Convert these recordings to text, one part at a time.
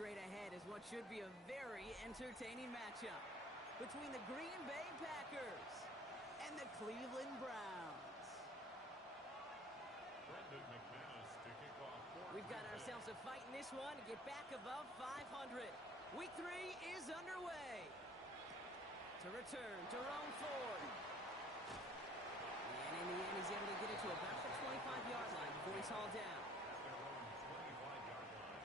straight ahead is what should be a very entertaining matchup between the Green Bay Packers and the Cleveland Browns. Brendan McManus to kick off. We've got ourselves a fight in this one to get back above 500. Week 3 is underway. To return, Jerome Ford. And in the end, he's able to get it to about the 25-yard line before he's hauled down. At their own 25-yard line.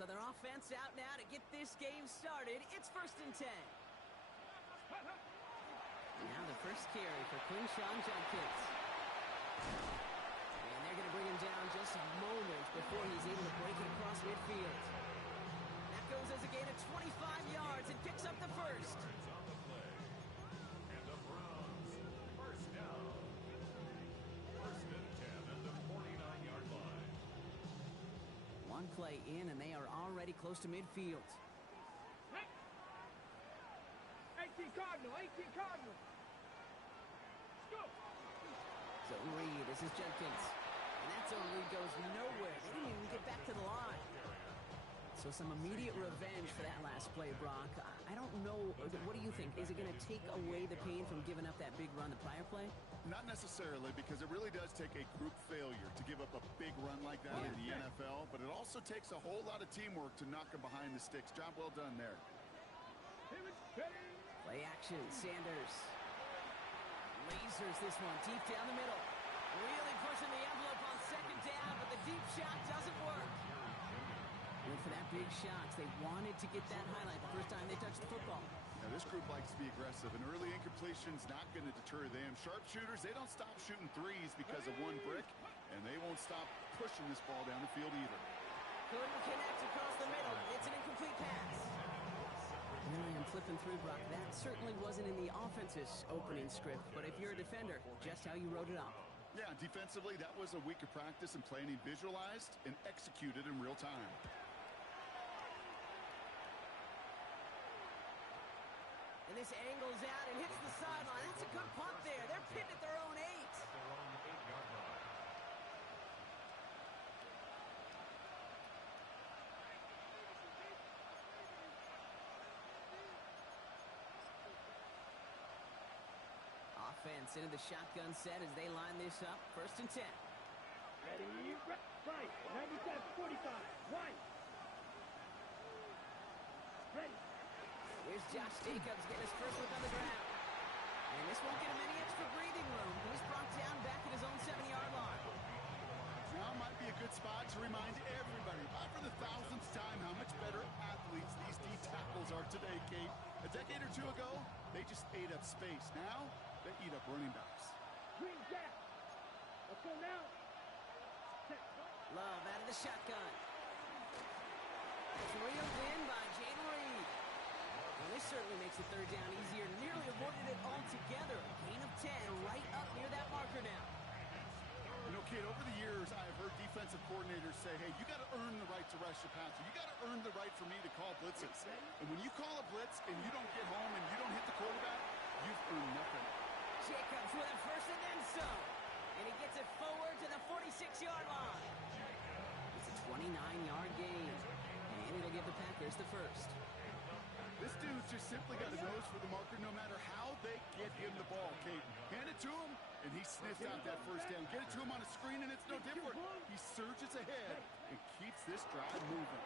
So their offense out now to get this game started. It's 1st and 10. Now the first carry for Quinshon Judkins. And they're going to bring him down just moments before he's able to break it across midfield. That goes as a gain of 25 yards and picks up the first. Yards on the play. And the Browns, first down. 1st and 10 at the 49-yard line. One play in, and they are already close to midfield. 18 Cardinal, 18 Cardinal. Let's go. Zone read, this is Judkins. And that zone read goes nowhere. They didn't even get back to the line. So some immediate revenge for that last play, Brock. I don't know, what do you think? Is it going to take away the pain from giving up that big run the prior play? Not necessarily, because it really does take a group failure to give up a big run like that in the NFL, but it also takes a whole lot of teamwork to knock him behind the sticks. Job well done there. Play action, Sanders. Lasers this one, deep down the middle. Really pushing the envelope on 2nd down, but the deep shot doesn't work. Went for that big shot. They wanted to get that highlight the first time they touched the football. Now, this group likes to be aggressive, and early incompletion's not going to deter them. Sharpshooters, they don't stop shooting threes because of one brick, and they won't stop pushing this ball down the field either. Couldn't connect across the middle. It's an incomplete pass. Really, I'm flipping through, Brock. That certainly wasn't in the offense's opening script, but if you're a defender, just how you wrote it up. Yeah, defensively, that was a week of practice and planning visualized and executed in real time. And this angles out and hits the sideline. That's a good punt there. They're pinned at their own 8. At their own 8-yard line. Offense into the shotgun set as they line this up. 1st and 10. Ready, right, 97, 45, right. Ready. Here's Josh Jacobs getting his first look on the ground. And this won't get him any extra breathing room. He's brought down back at his own 7-yard line. Now might be a good spot to remind everybody, about for the 1000th time, how much better athletes these D tackles are today, Kate. A decade or two ago, they just ate up space. Now, they eat up running backs. Green gap. Let's go now. Love out of the shotgun. It's reeled in by Jayden Reed. Well, this certainly makes the 3rd down easier. Nearly avoided it altogether. A gain of 10 right up near that marker now. You know, Kate, over the years, I have heard defensive coordinators say, hey, you got to earn the right to rush your passer. You got to earn the right for me to call blitzes. And when you call a blitz and you don't get home and you don't hit the quarterback, you've earned nothing. Jacobs with a first and then some. And he gets it forward to the 46-yard line. It's a 29-yard gain. And it'll give the Packers the first. This dude's just simply got a nose for the marker no matter how they get him the ball, Kate. Hand it to him, and he sniffs out that first down. Get it to him on a screen, and it's no different. He surges ahead and keeps this drive moving.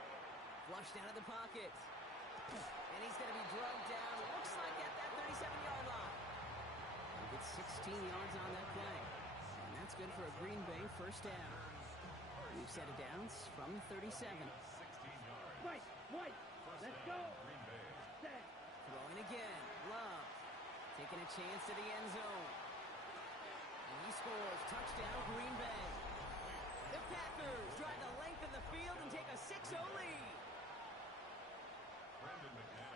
Flushed out of the pocket. And he's going to be drugged down, looks like at that 37-yard line. He gets 16 yards on that play. And that's good for a Green Bay first down. We've set it downs from 37. 16 yards. Right, let's go. Green Bay. Throwing again. Love. Taking a chance to the end zone. And he scores. Touchdown, Green Bay. The Packers drive the length of the field and take a 6-0 lead.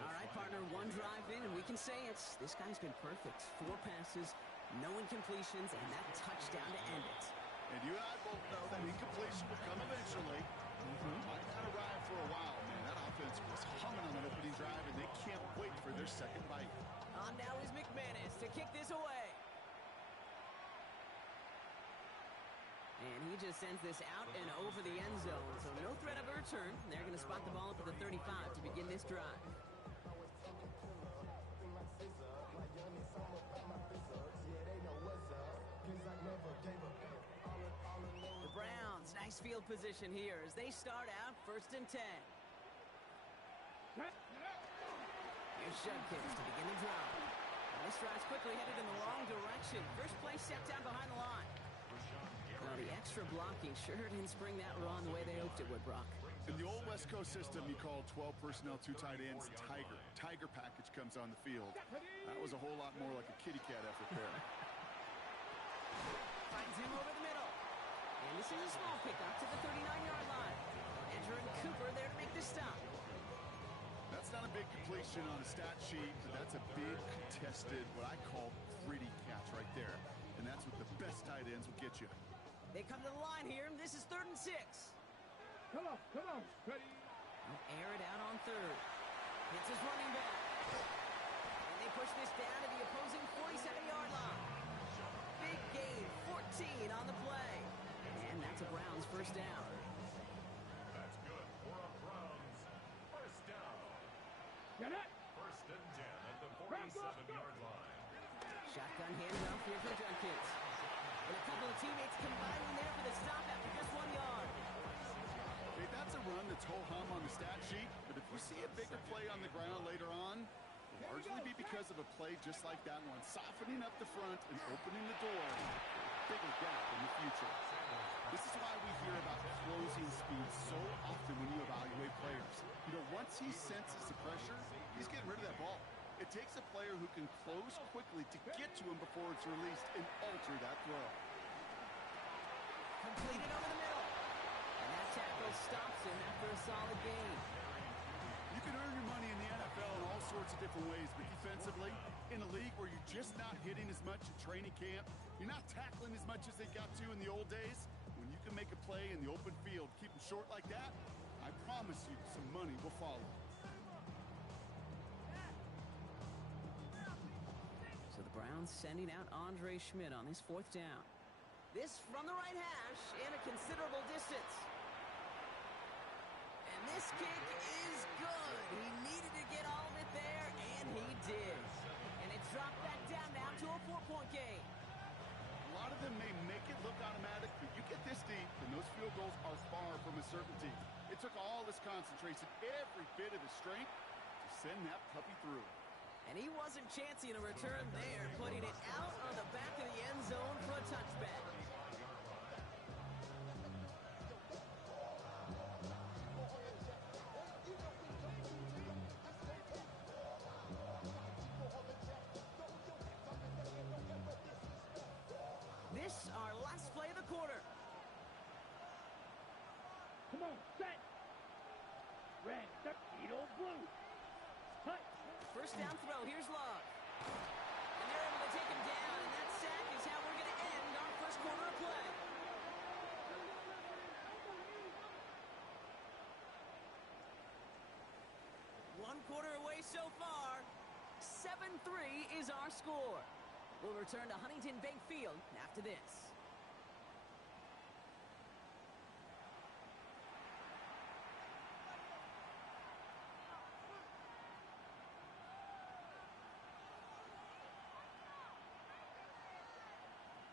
All right, partner, one drive in, and we can say it's this guy's been perfect. 4 passes, no incompletions, and that touchdown to end it. And you and I both know that incompletion will come eventually. Might not arrive for a while, man. That offense was humming on that opening drive, and they can't wait for their second bite. On now is McManus to to kick this away. And he just sends this out and over the end zone, so no threat of a return. They're going to spot the ball up at the 35 to begin this drive. The Browns, nice field position here as they start out 1st and 10. Here's Judkins to begin the drive. And this drive's quickly headed in the wrong direction. First play set down behind the line. Well, the extra blocking sure didn't spring that run the way they hoped it would, Brock. In the old West Coast system, you call 12 personnel, 2 tight ends, Tiger. Tiger package comes on the field. That was a whole lot more like a kitty cat effort there. Finds him over the middle. And this is a small pickup to the 39-yard line. Andrew and Cooper there to make the stop. That's not a big completion on a stat sheet, but that's a big contested, what I call gritty catch right there. And that's what the best tight ends will get you. They come to the line here, and this is 3rd and 6. Come on, come on. Ready. He'll air it out on 3rd. Hits his running back. And they push this down to the opposing 47-yard line. Big gain, 14 on the play. And that's a Browns first down. That's good for a Browns first down. Get it. 1st and 10 at the 47-yard line. Shotgun handoff here for Judkins. And a couple of teammates combining there for the stop after just 1 yard. Hey, that's a run that's ho-hum on the stat sheet, but if you see a bigger play on the ground later on, it'll largely be because of a play just like that one, softening up the front and opening the door, bigger gap in the future. This is why we hear about closing speed so often when you evaluate players. You know, once he senses the pressure, he's getting rid of that ball. It takes a player who can close quickly to get to him before it's released and alter that throw. Completed over the middle. And that tackle stops him after a solid gain. You can earn your money in the NFL in all sorts of different ways, but defensively, in a league where you're just not hitting as much at training camp, you're not tackling as much as they got to in the old days, when you can make a play in the open field, keep them short like that, I promise you some money will follow. So the Browns sending out Andre Schmidt on this 4th down. This from the right hash and a considerable distance. And this kick is good. He needed to get all of it there, and he did. And it dropped that down now to a 4-point game. A lot of them may make it look automatic, but you get this deep, and those field goals are far from a certainty. It took all this concentration, every bit of his strength, to send that puppy through. And he wasn't chancing a return there, putting it out on the back of the end zone for a touchback. This our last play of the quarter. Come on, set. Red, tuxedo, blue. Cut. First down throw, here's Love. And they're able to take him down, and that sack is how we're going to end our first quarter of play. One quarter away so far. 7-3 is our score. We'll return to Huntington Bank Field after this.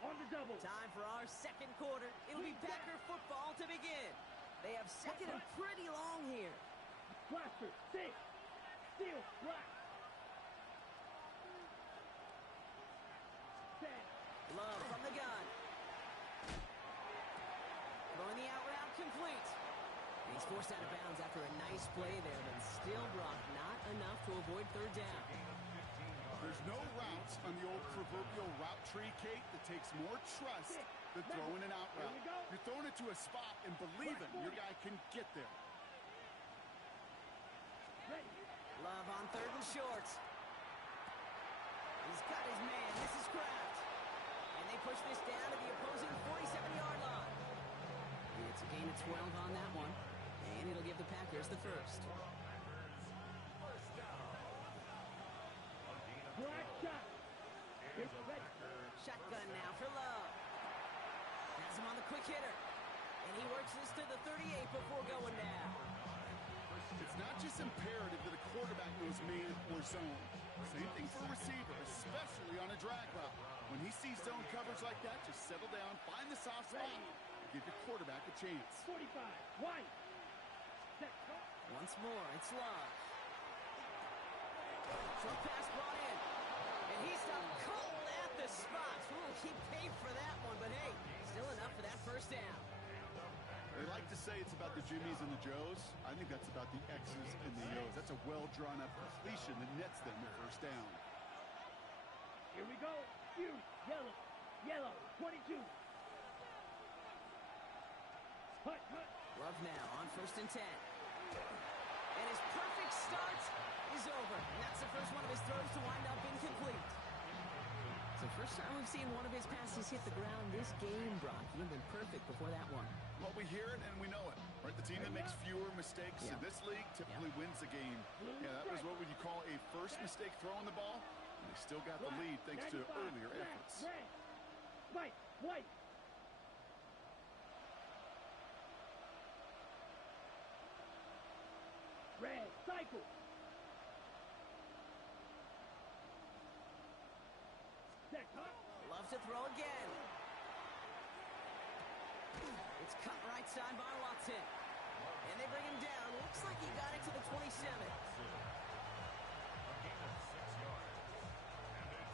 On the double. Time for our second quarter. It'll be Packer football to begin. They have second and pretty long here. Blaster, six. Steel, black. Set. Love from the gun. Throwing the out route complete. And he's forced out of bounds after a nice play there, but still Brock not enough to avoid 3rd down. There's no routes on the old proverbial route tree, Kate, that takes more trust than throwing an out route. You're throwing it to a spot and believing your guy can get there. Ready. Love on 3rd and short. He's got his man. This is Kraft. And they push this down to the opposing 47-yard line. It's a gain of 12 on that one. And it'll give the Packers the first. Black shot. quick hitter. And he works this to the 38 before going down. It's not just imperative that a quarterback knows man or zone. Same thing for a receiver, especially on a drag route. When he sees zone coverage like that, just settle down, find the soft spot, and give your quarterback a chance. 45, White. Set, cut. Once more, it's Love. Short pass brought in. And he stopped cold at the spot. Ooh, he paid for that one, but hey, still enough for that first down. They like to say it's about the Jimmies and the Joes. I think that's about the X's and the O's. That's a well-drawn-up completion that nets them their first down. Here we go. You, yellow, yellow, 22. Hut, hut. Love now on 1st and 10. And his perfect start is over. And that's the first one of his throws to wind up incomplete. It's the first time we've seen one of his passes hit the ground this game, Brock. He had been perfect before that one. Well, we hear it and we know it, right? The team that makes fewer mistakes in this league typically wins the game. Yeah, that was what would you call a first mistake throwing the ball, and they still got the lead thanks to earlier efforts. Red, White, White. Red, cycle. Set, cut. Love to throw again. It's cut right side by Watson. And they bring him down. Looks like he got it to the 27. A gain of 6 yards. And it's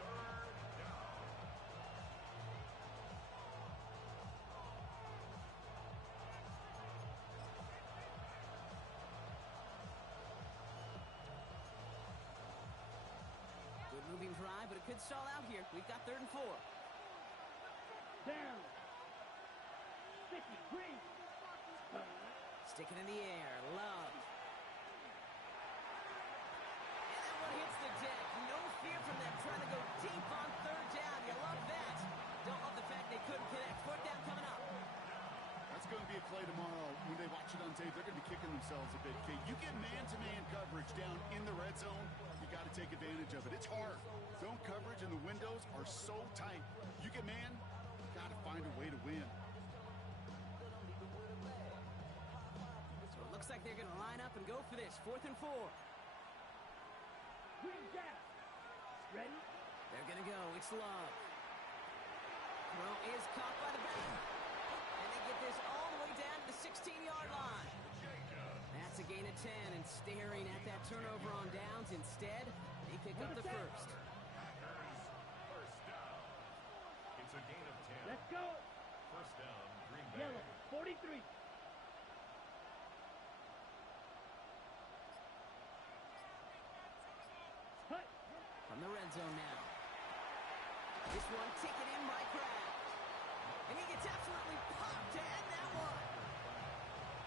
3rd down. Good moving drive, but it could stall out here. We've got 3rd and 4. Down. 50, green. Sticking in the air. Love. And that one hits the deck. No fear from them trying to go deep on 3rd down. You love that. Don't love the fact they couldn't connect. 4th down coming up. That's going to be a play tomorrow. When they watch it on tape, they're going to be kicking themselves a bit. Kate, you get man-to-man coverage down in the red zone, you got to take advantage of it. It's hard. Zone coverage and the windows are so tight. You get man, you got to find a way to win. So it looks like they're going to line up and go for this. 4th and 4. Green gap. Ready? They're going to go. It's Love. Throw is caught by the back. And they get this all the way down to the 16-yard line. That's a gain of 10, and staring at that turnover on downs instead, they pick up the first. Packers, first down. It's a gain of 10. Let's go. First down, Green Bay. Yellow, 43. Hut. From the red zone now. This one taken in by Kraft. And he gets absolutely popped to end that one.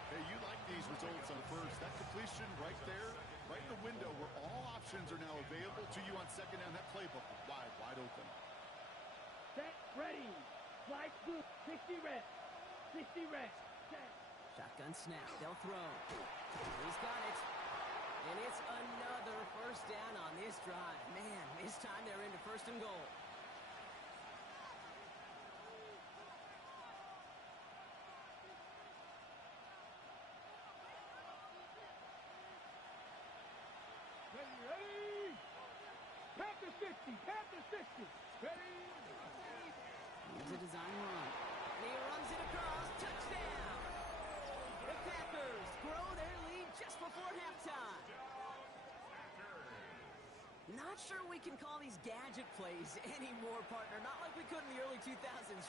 Hey, you like these results on first. That completion right there, right in the window where all options are now available to you on 2nd down. That playbook wide open. Set, ready. Fly blue, 60 red. 60 red. Set. Shotgun snap. They'll throw. He's got it. And it's another first down on this drive. Man, this time they're into 1st and goal. Ready. Panther 60. Panther 60. Ready. Here's a design run. And he runs it across. Touchdown! The Packers grow their lead just before halftime. Not sure we can call these gadget plays anymore, partner. Not like we could in the early 2000s,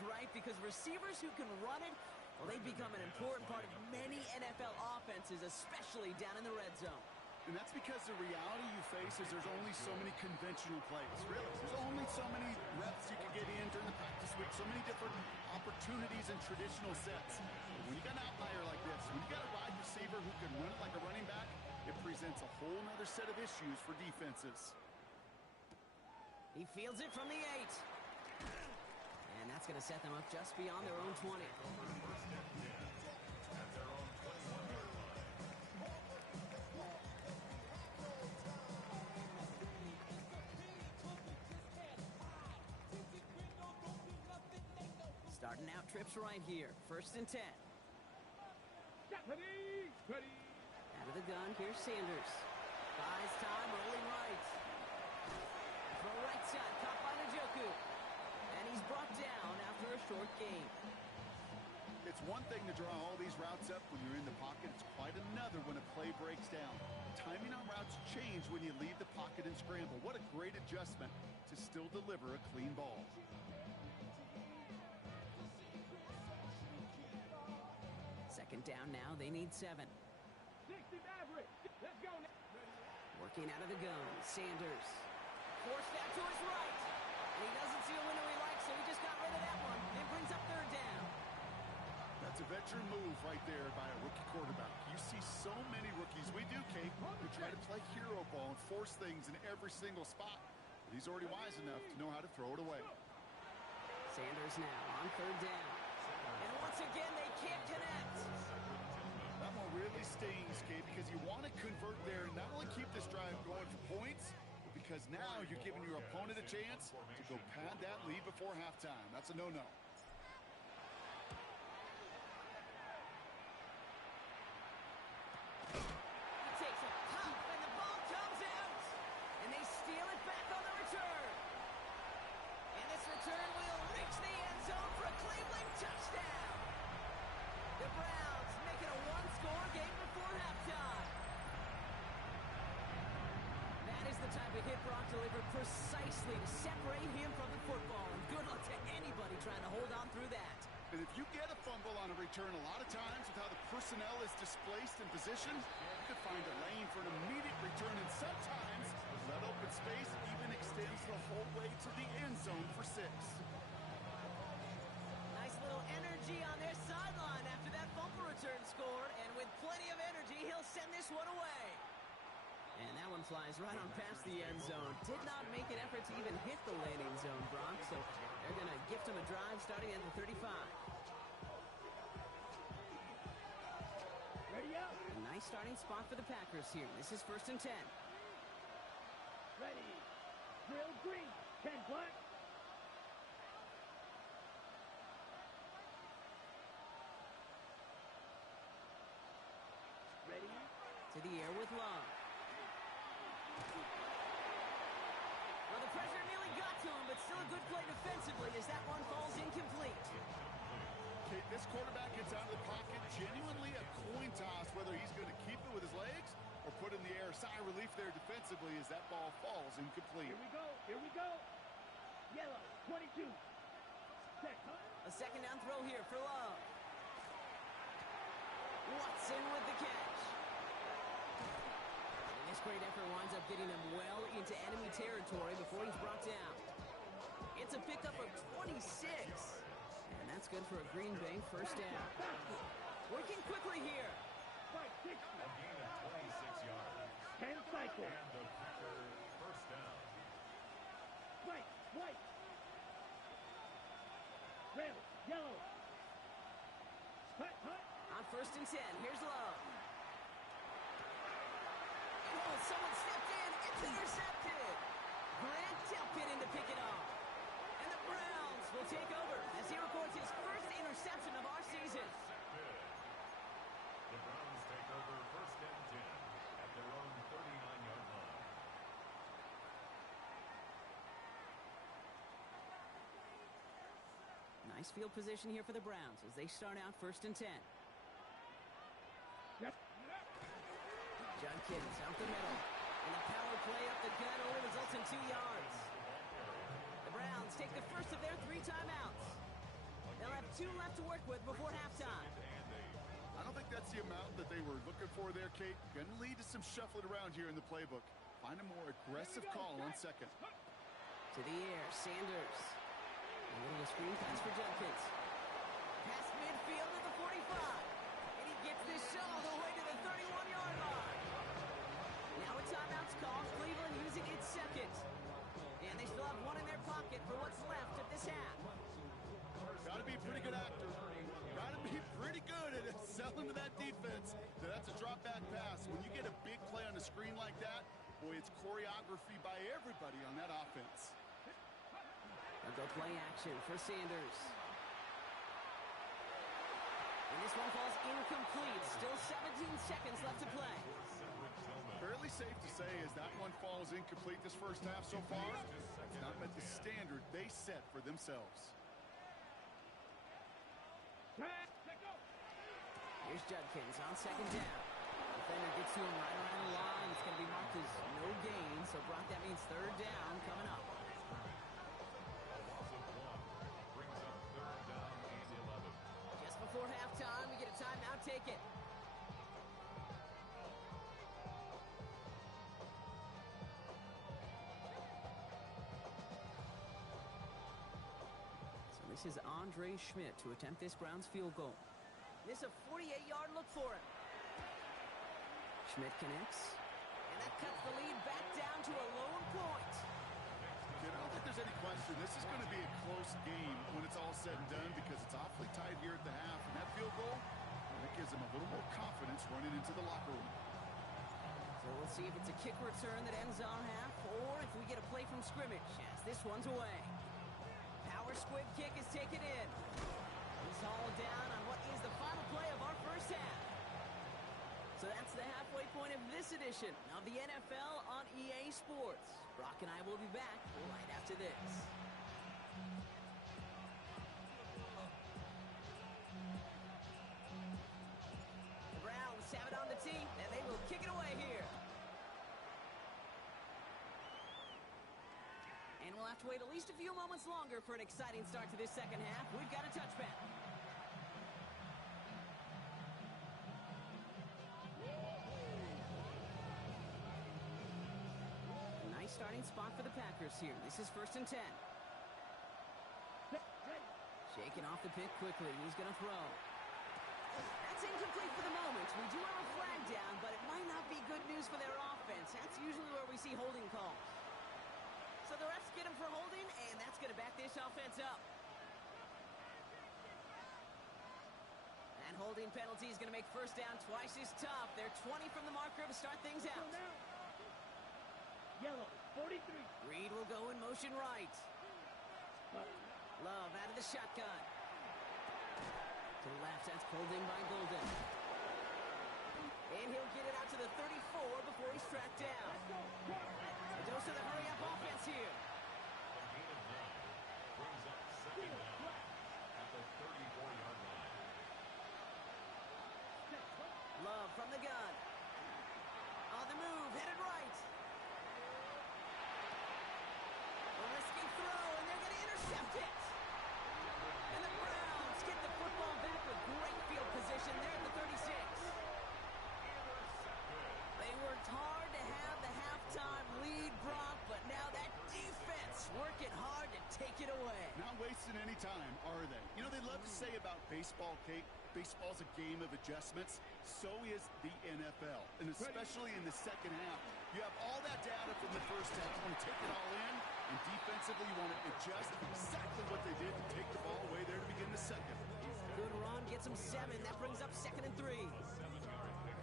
right? Because receivers who can run it, well, they've become an important part of many NFL offenses, especially down in the red zone. And that's because the reality you face is there's only so many conventional plays. Really, there's only so many reps you can get in during the practice week, so many different opportunities and traditional sets. When you got an outlier like this, when you got a wide receiver who can run it like a running back, it presents a whole other set of issues for defenses. He fields it from the 8. And that's going to set them up just beyond their own 20. Starting out trips right here. 1st and 10. Ready. Ready. Out of the gun, here's Sanders. Buys time, rolling right. Throw right side, caught by Njoku. And he's brought down after a short gain. It's one thing to draw all these routes up when you're in the pocket. It's quite another when a play breaks down. Timing on routes change when you leave the pocket and scramble. What a great adjustment to still deliver a clean ball. Second down now, they need 7. 60 Maverick. Let's go now. Working out of the gun, Sanders. Forced out to his right. And he doesn't see a window he likes, so he just got rid of that one. It brings up 3rd down. That's a veteran move right there by a rookie quarterback. You see so many rookies, we do, Kate, who try to play hero ball and force things in every single spot. But he's already wise enough to know how to throw it away. Sanders now on 3rd down. And once again, they can't connect. That one really stings, Kate, because you want to convert there and not only keep this drive going for points, but because now you're giving your opponent a chance to go pad that lead before halftime. That's a no-no. He takes a pop, and the ball comes out. And they steal it back on the return. And this return will reach the end zone for a Cleveland touchdown. The Browns make it a 1-score game before halftime. That is the type of hit Brock delivered precisely to separate him from the football. And good luck to anybody trying to hold on through that. And if you get a fumble on a return, a lot of times with how the personnel is displaced and positioned, you could find a lane for an immediate return, and sometimes that open space even extends the whole way to the end zone for 6. Nice little energy on their sideline after that fumble return scored, and with plenty of energy, he'll send this one away. And that one flies right on past the end zone. Did not make an effort to even hit the landing zone, Brock, so they're going to gift him a drive starting at the 35. Ready up. A nice starting spot for the Packers here. This is 1st and 10. Ready. Drill green. 10 black. Ready. To the air with Love. Well, the pressure nearly got to him, but still a good play defensively as that one falls incomplete. Okay, this quarterback gets out of the pocket, genuinely a coin toss, whether he's going to keep it with his legs or put in the air. Sigh of relief there defensively as that ball falls incomplete. Here we go. Here we go. Yellow. 22. Set. A 2nd down throw here for Love. Watson with the catch. And this great effort winds up getting him well into enemy territory before he's brought down. It's a pickup of 26. And that's good for a Green Bay 1st down. Working quickly here. 560. A gain of 26 yards. 10 cycle. And the Packer 1st down. White. White. Red. Yellow. Hut. Hut. On 1st and 10, here's Love. Oh, someone stepped in. It's intercepted. Grant Delpit in to pick it off. And the Browns will take over as he records his 1st interception of our season. The Browns take over 1st and 10 at their own 39-yard line. Nice field position here for the Browns as they start out 1st and 10. Yep. Judkins out the middle. And the power play up the gut only results in 2 yards. The Browns take the first of their 3 timeouts. They'll have 2 left to work with before halftime. I don't think that's the amount that they were looking for there, Kate. Going to lead to some shuffling around here in the playbook. Find a more aggressive call on 2nd. To the air, Sanders. A little screen pass for Judkins. Past midfield at the 45. And he gets this shot all the way to the 31-yard line. Now a timeout's called. Cleveland using its 2nd. And they still have 1 in their pocket for what's left of this half. Got to be a pretty good actor. Got to be pretty good at selling to that defense. That's a drop back pass. When you get a big play on the screen like that, boy, it's choreography by everybody on that offense. They'll go play action for Sanders. And this one falls incomplete. Still 17 seconds left to play. Fairly safe to say as that one falls incomplete this first half so far, it's not met the standard they set for themselves. Here's Judkins on second down. Defender gets to him right around the line. It's going to be marked as no gain. So, Brock, that means third down coming up. Just before halftime, we get a timeout taken. So this is Andre Schmidt to attempt this Browns field goal. This is a 48-yard look for him. Schmidt connects, and that cuts the lead back down to a lone point. I don't think there's any question. This is going to be a close game when it's all said and done because it's awfully tight here at the half. And that field goal, that gives them a little more confidence running into the locker room. So we'll see if it's a kick return that ends on half or if we get a play from scrimmage as this one's away. Power squib kick is taken in. He's hauled down on what is the final play of our first half. So that's the halfway point of this edition of the NFL on EA Sports. Brock and I will be back right after this. The Browns have it on the tee, and they will kick it away here. And we'll have to wait at least a few moments longer for an exciting start to this second half. We've got a touchback. Starting spot for the Packers here. This is 1st and 10. Shaking off the pick quickly. He's going to throw. That's incomplete for the moment. We do have a flag down, but it might not be good news for their offense. That's usually where we see holding calls. So the refs get him for holding, and that's going to back this offense up. And holding penalty is going to make first down twice as tough. They're 20 from the marker to start things out. Yellow, 43. Reed will go in motion right. Love out of the shotgun. To the left, that's pulled in by Golden. And he'll get it out to the 34 before he's tracked down. A dose of the hurry-up offense here. Brings up second down at the 34-yard line. Love from the gun. On the move, headed right. A risky throw, and they're going to intercept it. And the Browns get the football back with great field position there at the 36. They worked hard to have the halftime lead, Brock, but now that defense working hard to take it away. Not wasting any time, are they? You know, they love to say about baseball, Kate, baseball's a game of adjustments. So is the NFL, and especially in the second half. You have all that data from the first half. You want to take it all in, and defensively you want to adjust exactly what they did to take the ball away there to begin the second. Good run, gets him 7. That brings up 2nd and 3.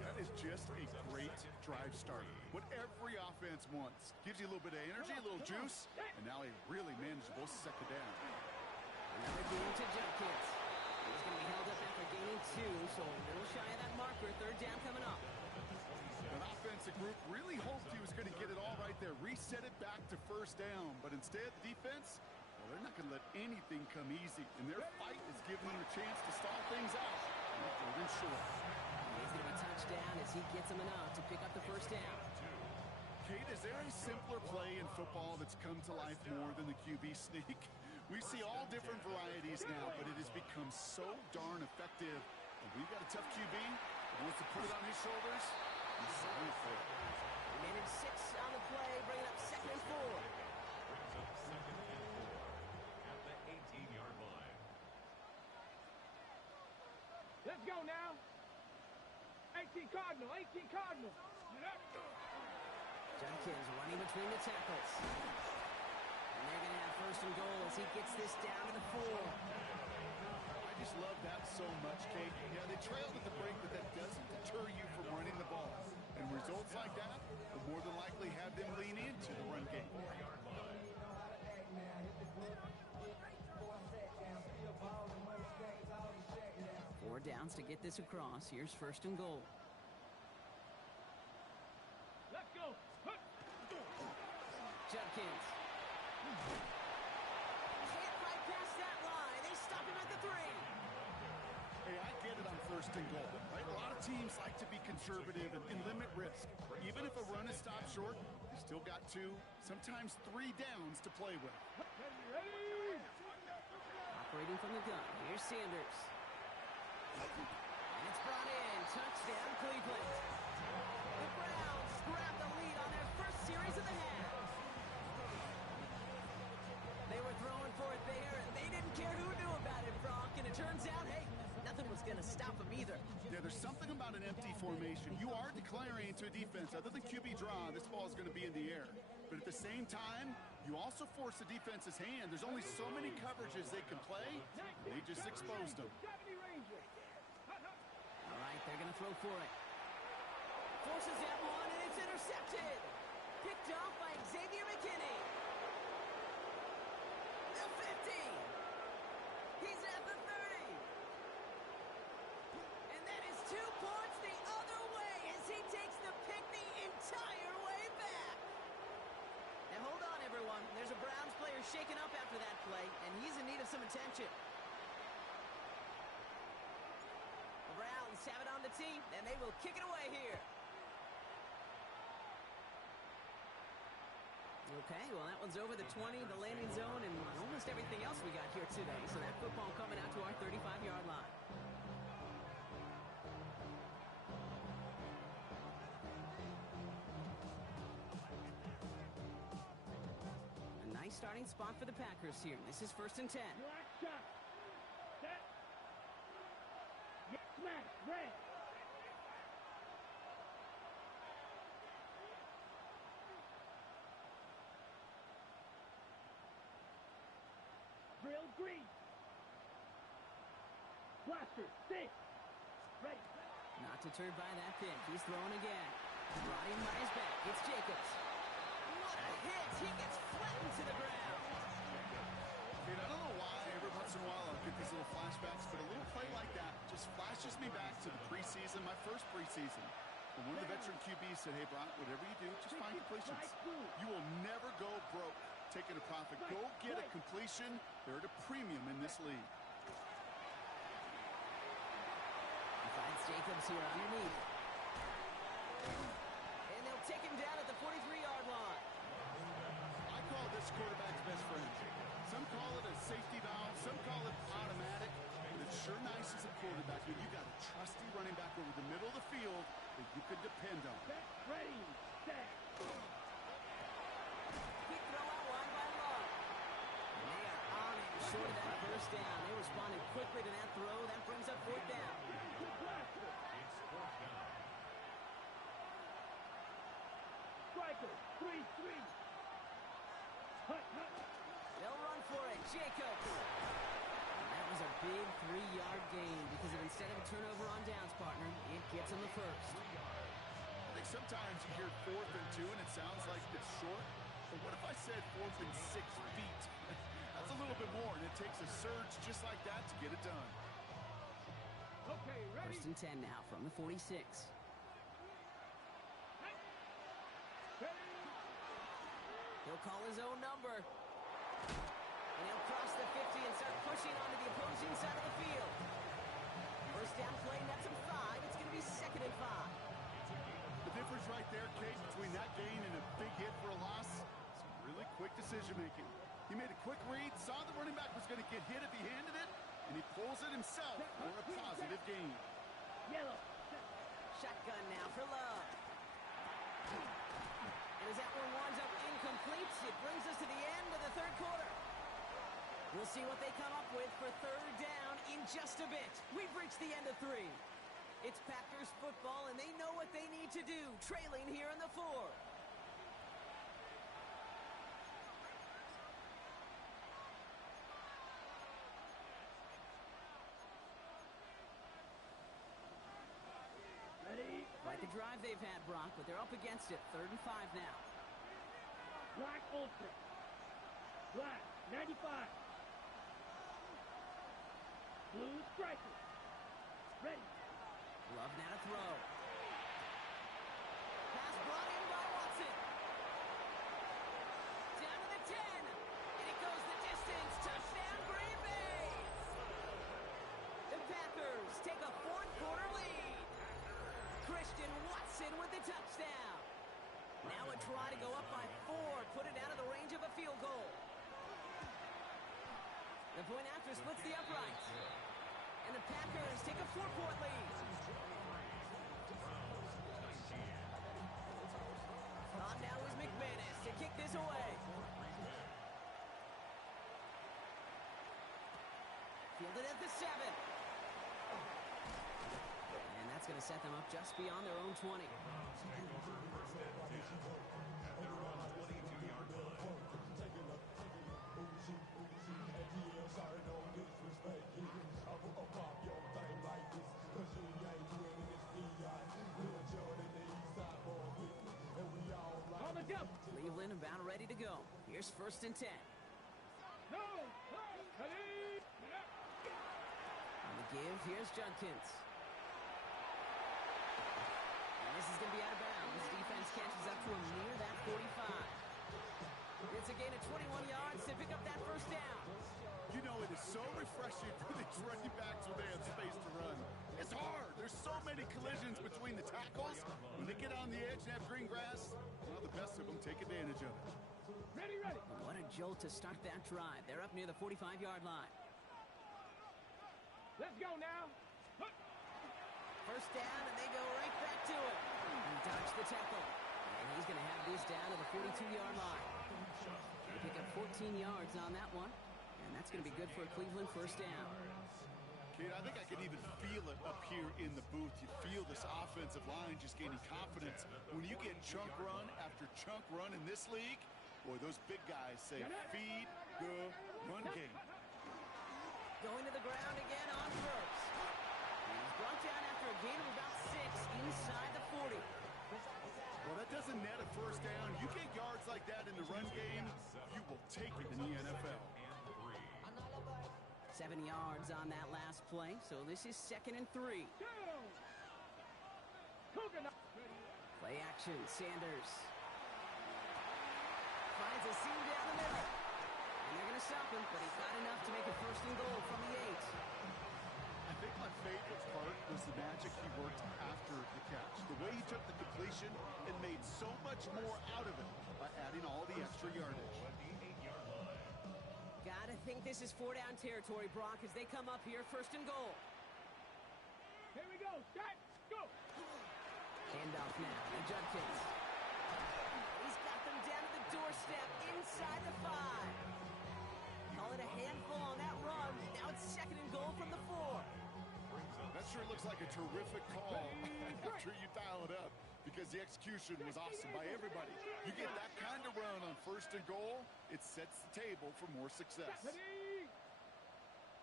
That is just a great drive start. What every offense wants. Gives you a little bit of energy, a little juice, and now a really manageable second down. Another gain to Judkins. He's going to be held up after gaining 2, so a little shy of that marker. 3rd down coming up. An offensive group really hoped he was going to get it all right there, reset it back to first down, but instead defense, well, they're not going to let anything come easy, and their fight is giving them a chance to stall things out. They're short. He's going to be touched down as he gets him enough to pick up the first down. Kate, is there a simpler play in football that's come to life more than the QB sneak? We see all different varieties now, but it has become so darn effective. And we've got a tough QB who wants to put it on his shoulders. He's sorry for it. Remaining 6 on the play, bringing up 2nd and 4. Brings up 2nd and 4 at the 18-yard line. Let's go now. 18 Cardinal, 18 Cardinal. Judkins running between the tackles. And they're going to have 1st and goal as he gets this down to the 4. I just love that so much, Kate. Yeah, they trailed at the break, but that doesn't deter you from running the ball. And results like that will more than likely have them lean into the run game. Browns to get this across. Here's first and goal. Let's go. Judkins. Can't right past that line. They stop him at the 3. Hey, I get it on first and goal, right? A lot of teams like to be conservative and limit risk. Even if a run is stopped short, you still got 2, sometimes 3 downs to play with. Ready. Operating from the gun. Here's Sanders. And it's brought in. Touchdown, Cleveland. The Browns grab the lead on their first series of the half. They were throwing for it there, and they didn't care who knew about it, Brock. And it turns out, hey, nothing was going to stop them either. Yeah, there's something about an empty formation. You are declaring to a defense, other than QB draw, this ball is going to be in the air. But at the same time, you also force the defense's hand. There's only so many coverages they can play. They just exposed them. All right, they're going to throw for it. Forces that one, and it's intercepted. Picked off by Xavier McKinney. The 50. He's at the 30. And that is 2 points the other way as he takes the pick the entire way back. Now hold on, everyone. There's a Browns player shaken up after that play, and he's in need of some attention. The Browns have it on the team, and they will kick it away here. Okay, well, that one's over the 20, the landing zone, and almost everything else we got here today. So that football coming out to our 35-yard line. A nice starting spot for the Packers here. This is first and 10. Black shot. Set. Get smashed. Red. Drill green. Blaster. 6. Ready. Not deterred by that pick. He's throwing again. Brought in by his back. It's Jacobs. What a hit. He gets flattened to the ground. Dude, I don't know why every once in a while I'll get these little flashbacks, but a little play like that just flashes me back to the preseason, my first preseason. And one of the veteran QBs said, hey, Brock, whatever you do, just find completions. You will never go broke taking a profit. Go get a completion. They're at a premium in this league. He finds Jacobs here underneath. And they'll take him down at the 43-yard line. I call this quarterback's best friend. Some call it a safety valve, some call it automatic, but it's sure nice as a quarterback when you got a trusty running back over the middle of the field that you can depend on. Set. Ready. Set. Quick throw out wide by Love. And they are on it short of that first down. They responded quickly to that throw. That brings up fourth down. Blaster. Striker. 3-3. Hut. They'll run for it. Jacobs. And that was a big 3-yard gain because of instead of a turnover on downs, partner, it gets him the first. I think sometimes you hear 4th and 2 and it sounds like it's short, but what if I said 4th and 6 feet? That's a little bit more, and it takes a surge just like that to get it done. Okay, ready. First and 10 now from the 46. Ready. He'll call his own number. And he'll cross the 50 and start pushing onto the opposing side of the field. First down play, nets him 5. It's going to be second and 5. The difference right there, Kate, between that gain and a big hit for a loss, some really quick decision-making. He made a quick read, saw the running back was going to get hit if he handed it, and he pulls it himself for a positive gain. Yellow. Shotgun now for Love. And as that one winds up incomplete, it brings us to the end of the third quarter. We'll see what they come up with for third down in just a bit. We've reached the end of 3. It's Packers football, and they know what they need to do, trailing here in the 4th. Ready. Quite the drive they've had, Brock, but they're up against it. 3rd and 5 now. Black Ultra. Black. 95. Blue Striker. Ready. Love now to throw. Pass brought in by Watson. Down to the 10. And it goes the distance. Touchdown, Green Bay. The Packers take a fourth quarter lead. Christian Watson with the touchdown. Now a try to go up by 4. Put it out of the range of a field goal. The point after splits the uprights. And the Packers take a 4-point lead. On now is McManus to kick this away. Fielded at the 7. And that's going to set them up just beyond their own 20. Cleveland about ready to go. Here's 1st and 10. No. On the give, here's Judkins. And this is going to be out of bounds. Defense catches up to him near that 45. It's a gain of 21 yards to pick up that 1st down. You know, it is so refreshing for these running backs when they have space to run. It's hard. There's so many collisions between the tackles. When they get on the edge and have green grass, well, the best of them take advantage of it. Ready. What a jolt to start that drive. They're up near the 45-yard line. Let's go now. 1st down, and they go right back to it. He dodged the tackle. And he's going to have this down to the 42-yard line. They pick up 14 yards on that one. And that's going to be good for a Cleveland 1st down. Kate, I think I can even feel it up here in the booth. You feel this offensive line just gaining confidence. When you get chunk run after chunk run in this league, boy, those big guys say, feed the run game. Going to the ground again on 1st. He's brought down after a gain of about 6 inside the 40. Well, that doesn't net a 1st down. You get yards like that in the run game, you will take it in the NFL. 7 yards on that last play, so this is 2nd and 3. Play action, Sanders. Finds a seam down the middle. And they're going to stop him, but he's got enough to make a 1st and goal from the 8. I think my favorite part was the magic he worked after the catch. The way he took the completion and made so much more out of it by adding all the extra yardage. Gotta think this is 4-down territory, Brock, as they come up here 1st and goal. Here we go. Start. Go. Handoff now to Judkins. He's got them down to the doorstep inside the 5. Call it a handful on that run. Now it's 2nd and goal from the 4. That sure looks like a terrific call after you dial it up, because the execution was awesome by everybody. You get that kind of run on 1st and goal, it sets the table for more success.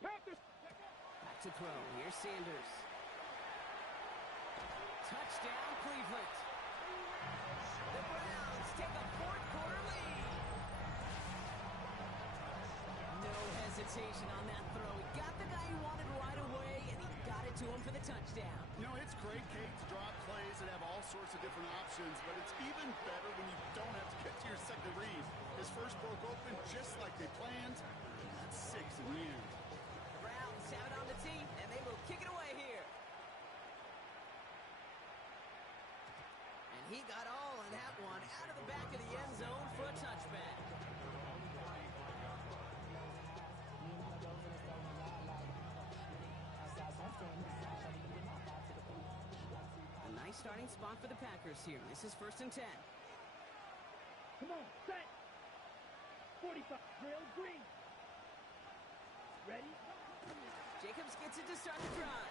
Back to throw. Here's Sanders. Touchdown, Cleveland. The Browns take a 4th quarter lead. No hesitation on that throw. He got the guy he wanted right away, and he got it to him for the touchdown. You know, it's great, Kate, to draw up plays and have all sorts of different options, but it's even better when you don't have to get to your second read. His first broke open just like they planned. That's 6 in the end. The Browns have it on the tee, and they will kick it away here. And he got all in that one out of the back of the end zone for a touchback. A nice starting spot for the Packers here. This is 1st and 10. Come on, set. 45. Drill green. Ready? Jacobs gets it to start the drive.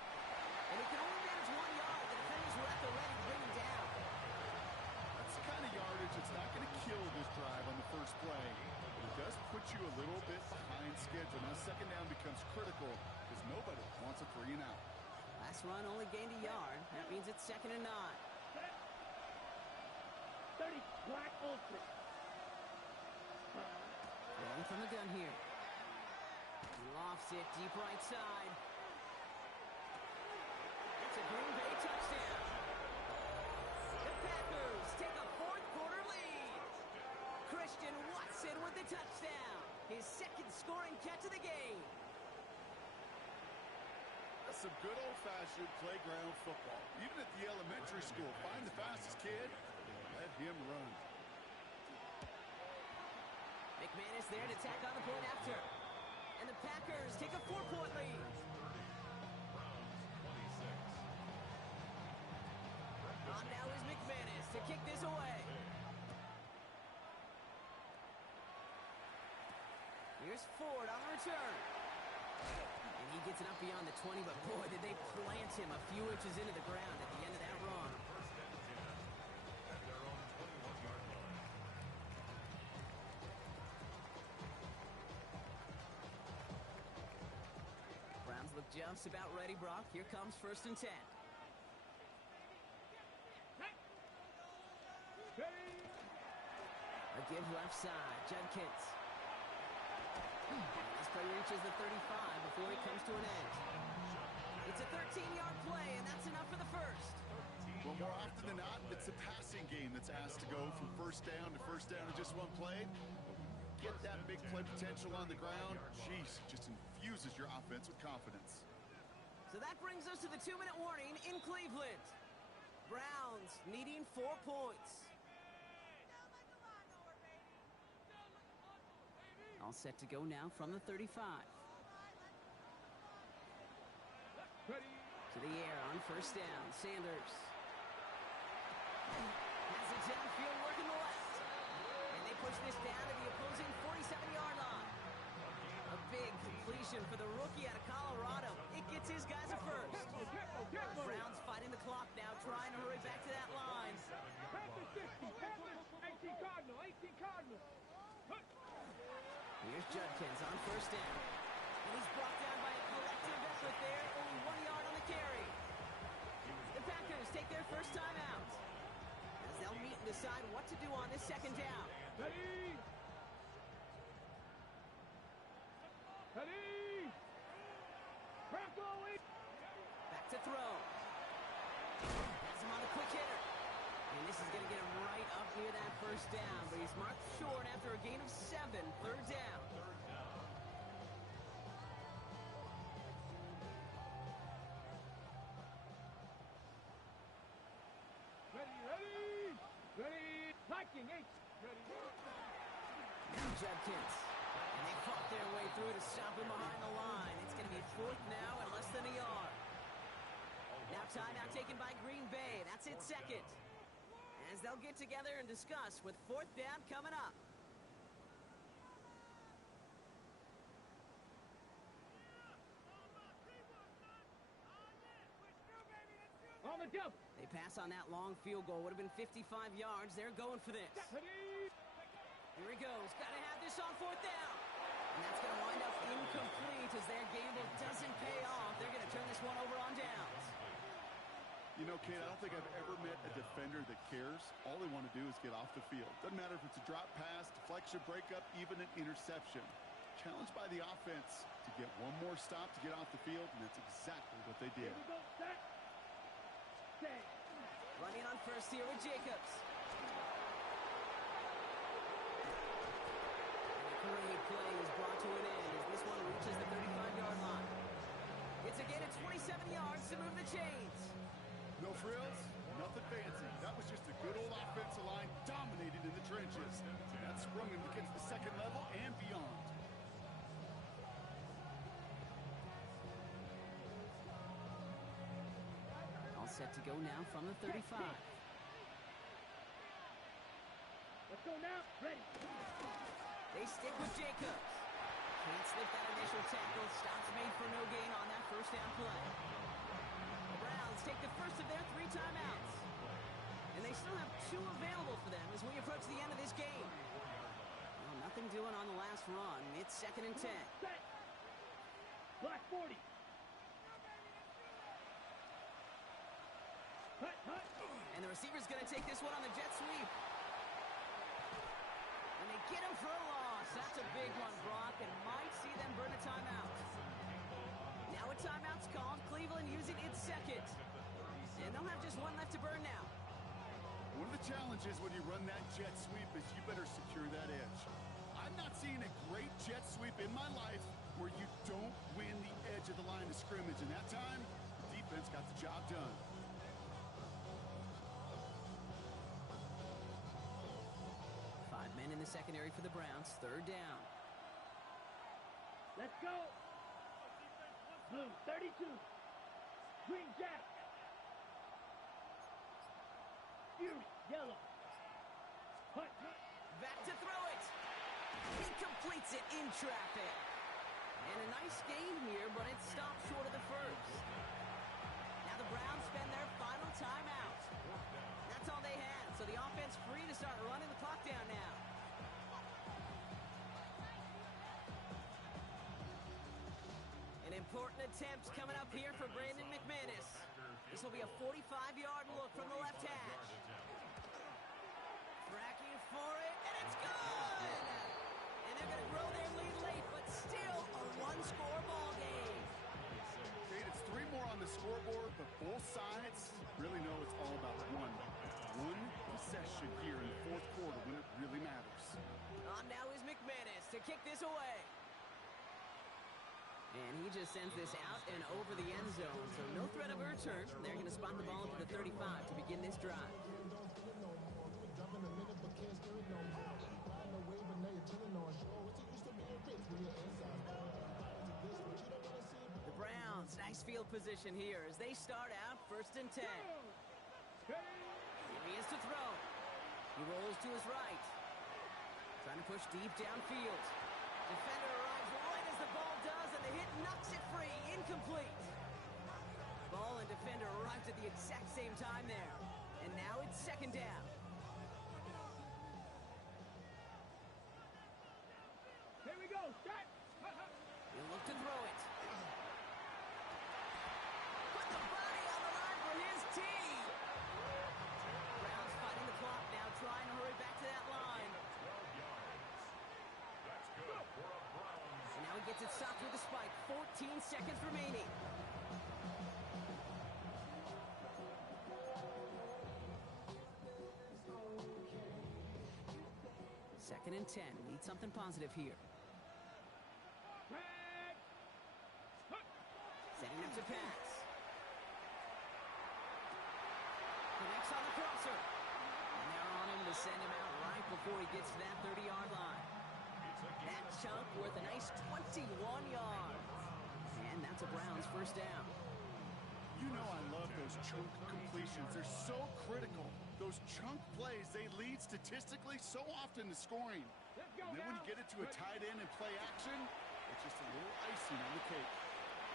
And he can only manage 1 yard. The defenders were at the ready to bring him down. That's the kind of yardage that's not going to kill this drive on the first play. But it does put you a little bit behind schedule. Now 2nd down becomes critical because nobody wants a 3 and out. Last run only gained a yard. That means it's 2nd and 9. Set. 30. Black ultra. Rolling from the gun here. Lofts it deep right side. Packers take a fourth quarter lead. Christian Watson with the touchdown. His second scoring catch of the game. That's some good old-fashioned playground football. Even at the elementary school, find the fastest kid and let him run. McManus there to tack on the point after. And the Packers take a 4-point lead. On now is McManus to kick this away. Here's Ford on the return. And he gets it up beyond the 20, but boy, did they plant him a few inches into the ground at the end of that run. Browns look just about ready, Brock. Here comes 1st and 10. A give left side, Judkins. This play reaches the 35 before it comes to an end. It's a 13-yard play, and that's enough for the first. Well, more often than not, it's the passing game that's asked to go from first down in just one play. Get that big play potential on the ground. Jeez, just infuses your offense with confidence. So that brings us to the 2-minute warning in Cleveland. Browns needing 4 points. All set to go now from the 35. To the air on 1st down, Sanders. Has it downfield working the left. And they push this down to the opposing 47-yard line. A big completion for the rookie out of Colorado. It gets his guys a first. Browns fighting the clock now, trying to hurry back to that line. 18 Cardinal. Here's Judkins on 1st down. And he's brought down by a collective effort there. Only 1 yard on the carry. The Packers take their first time out, as they'll meet and decide what to do on this 2nd down. Ready! Back to throw. Has him on a quick hitter. And this is going to get him right up near that 1st down, but he's marked short after a gain of 7, 3rd down. Ready! Viking 8! Ready! Now Judkins. And they fought their way through to stop him behind the line. It's going to be 4th now and less than a yard. Now timeout taken by Green Bay. That's its 2nd. As they'll get together and discuss with 4th down coming up. On the double! They pass on that long field goal. Would have been 55 yards. They're going for this. Here he goes. Got to have this on 4th down. And that's going to wind up incomplete as their gamble doesn't pay off. They're going to turn this one over on downs. You know, Kate, I don't think I've ever met a defender that cares. All they want to do is get off the field. Doesn't matter if it's a drop pass, deflection, breakup, even an interception. Challenged by the offense to get one more stop to get off the field, and that's exactly what they did. Here we go, set. Stay. Running on 1st here with Jacobs. And a great play is brought to an end as this one reaches the 35-yard line. It's a gain of 27 yards to move the chains. No frills, nothing fancy. That was just a good old offensive line dominated in the trenches. And that sprung him to get to the 2nd level and beyond. All set to go now from the 35. Let's go now. Ready. They stick with Jacobs. Can't slip that initial tackle. Stops made for no gain on that 1st down play. The Browns take the first of their 3 timeouts. And they still have 2 available for them as we approach the end of this game. Well, nothing doing on the last run. It's 2nd and 10. Set. Black 40. Hut, hut. And the receiver's going to take this one on the jet sweep. And they get him for a loss. That's a big one, Brock, and might see them burn a timeout. Now a timeout's called. Cleveland using its 2nd. And they'll have just 1 left to burn now. One of the challenges when you run that jet sweep is you better secure that edge. I've not seen a great jet sweep in my life where you don't win the edge of the line of scrimmage, and that time, the defense got the job done. Five men in the secondary for the Browns. Third down. Let's go. Blue 32. Green Jack. Fury yellow. Hunt. Back to throw it. He completes it in traffic. And a nice gain here, but it stopped short of the first. Now the Browns spend their final timeout. That's all they had, so the offense free to start running the clock down now. An important attempt coming up here for Brandon McManus. This will be a 45-yard look from the left hash. Tracking for it, and it's good! And they're going to grow their lead late, but still a one-score ball game. Kate, it's 3 more on the scoreboard, but both sides really know it's all about one possession here in the fourth quarter when it really matters. On now is McManus to kick this away. And he just sends this out and over the end zone, so no threat of a return. They're going to spot the ball at the 35 to begin this drive. The Browns, nice field position here as they start out 1st and 10. Here he is to throw. He rolls to his right. Trying to push deep downfield. Defender arrives right as the ball does, and the hit knocks it free. Incomplete. Ball and defender arrived at the exact same time there. And now it's 2nd down. Here we go. Start. He'll look to throw it. Put the body on the line for his team. Browns fighting the clock now, trying to hurry back to that line. 12 yards. That's good for a Browns. And now he gets it stopped with a spike. 14 seconds remaining. Second and 10. Need something positive here. Setting up to pass. Connects on the crosser. And they're on him to send him out right before he gets to that 30-yard line. That chunk worth a nice 21 yards. And that's a Browns 1st down. You know I love those chunk completions. They're so critical. Those chunk plays, they lead statistically so often to scoring. And then when you get it to a tight end and play action, it's just a little icing on the cake.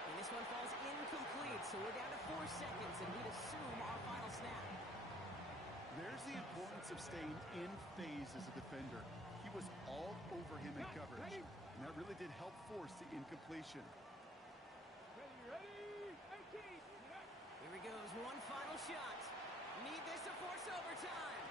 And this one falls incomplete, so we're down to 4 seconds, and we'd assume our final snap. There's the importance of staying in phase as a defender. He was all over him in coverage, and that really did help force the incompletion. Ready, 18. Here he goes, one final shot. Need this to force overtime.